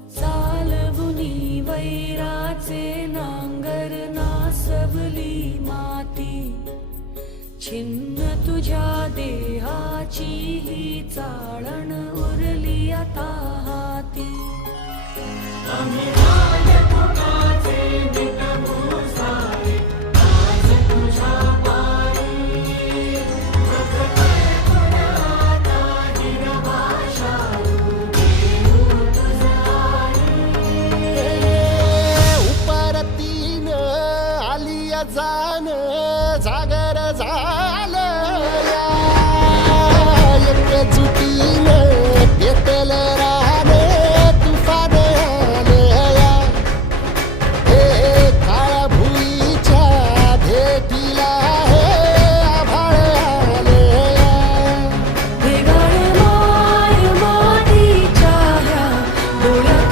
चालवुनी वैराचे नांगर नासवली माती. छिन्न तुझ्या देहाची ही चाळण उरली आता हाती. आम्ही जान जागर जा